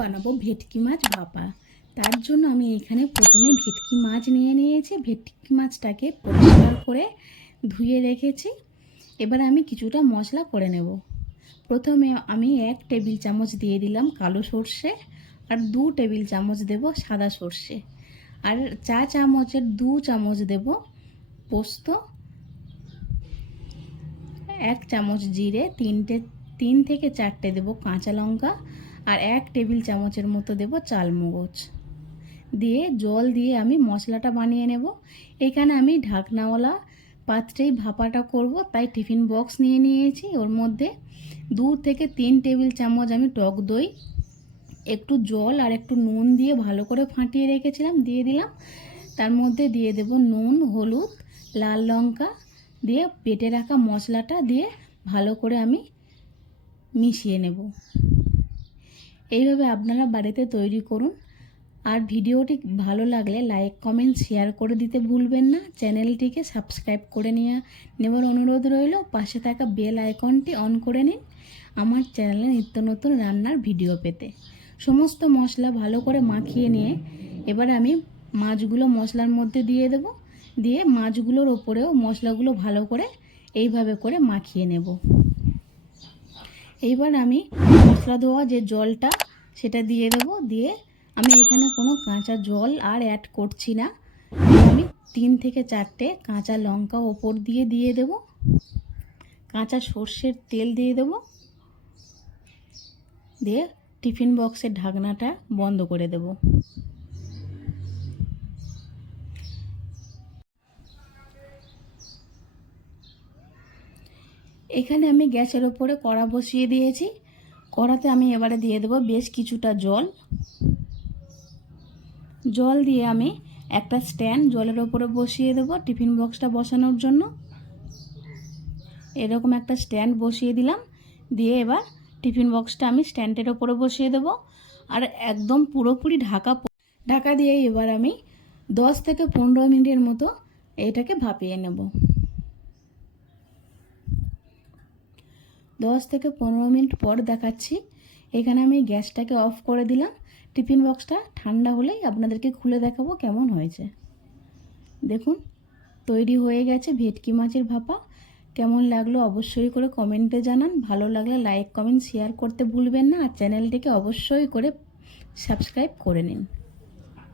বানাবো ভেটকি মাছ ভাপা। তার জন্য আমি এখানে প্রথমে ভেটকি মাছ নিয়ে নিয়েছি। ভেটকি মাছটাকে পরিষ্কার করে ধুয়ে রেখেছি। এবার আমি কিছুটা মশলা করে নেব। প্রথমে আমি 1 টেবিল চামচ দিয়ে দিলাম কালো সর্ষে, আর 2 টেবিল চামচ দেব সাদা সর্ষে, আর চা চামচের 2 চামচ দেব পোস্ত, 1 চামচ জিরে, 3 থেকে 4টে দেব কাঁচা লঙ্কা, আর 1 টেবিল চামচের মতো দেব চালমগজ দিয়ে জল দিয়ে আমি মশলাটা বানিয়ে নেব। এখানে আমি ঢাকনাওয়ালা পাত্রেই ভাপাটা করব, তাই টিফিন বক্স নিয়ে নিয়েছি। ওর মধ্যে 2 থেকে 3 টেবিল চামচ আমি টক দই, একটু জল আর একটু নুন দিয়ে ভালো করে ফাটিয়ে রেখেছিলাম দিয়ে দিলাম। তার মধ্যে দিয়ে দেব নুন, হলুদ, লাল লঙ্কা দিয়ে বেটে রাখা মশলাটা দিয়ে ভালো করে আমি মিশিয়ে নেব। এইভাবে আপনারা বাড়িতে তৈরি করুন। আর ভিডিওটি ভালো লাগলে লাইক, কমেন্ট, শেয়ার করে দিতে ভুলবেন না। চ্যানেলটিকে সাবস্ক্রাইব করে নেওয়ার অনুরোধ রইল। পাশে থাকা বেল আইকনটি অন করে নিন আমার চ্যানেলে নিত্য নতুন রান্নার ভিডিও পেতে। সমস্ত মশলা ভালো করে মাখিয়ে নিয়ে এবার আমি মাছগুলো মশলার মধ্যে দিয়ে দেব। দিয়ে মাছগুলোর ওপরেও মশলাগুলো ভালো করে এইভাবে করে মাখিয়ে নেব। এইবার আমি মশলা ধোয়া যে জলটা সেটা দিয়ে দেব। দিয়ে আমি এখানে কোনো কাঁচা জল আর অ্যাড করছি না। আমি 3 থেকে 4টে কাঁচা লঙ্কা ওপর দিয়ে দেব। কাঁচা সর্ষের তেল দিয়ে দেব। দিয়ে টিফিন বক্সের ঢাকনাটা বন্ধ করে দেব। এখানে আমি গ্যাসের ওপরে কড়া বসিয়ে দিয়েছি। কড়াতে আমি এবারে দিয়ে দেব বেশ কিছুটা জল দিয়ে আমি একটা স্ট্যান্ড জলের ওপরে বসিয়ে দেব টিফিন বক্সটা বসানোর জন্য। এরকম একটা স্ট্যান্ড বসিয়ে দিলাম। দিয়ে এবার টিফিন বক্সটা আমি স্ট্যান্ডের ওপরে বসিয়ে দেব। আর একদম পুরোপুরি ঢাকা দিয়ে এবার আমি 10 থেকে 15 মিনিটের মতো এটাকে ভাপিয়ে নেব। 10 থেকে 15 মিনিট পর দেখাচ্ছি। এখানে আমি গ্যাসটাকে অফ করে দিলাম। টিফিন বক্সটা ঠান্ডা হলেই আপনাদেরকে খুলে দেখাবো কেমন হয়েছে। দেখুন তৈরি হয়ে গেছে ভেটকি মাছের ভাপা। কেমন লাগলো অবশ্যই করে কমেন্টে জানান। ভালো লাগলে লাইক, কমেন্ট, শেয়ার করতে ভুলবেন না। আর চ্যানেলটিকে অবশ্যই করে সাবস্ক্রাইব করে নিন।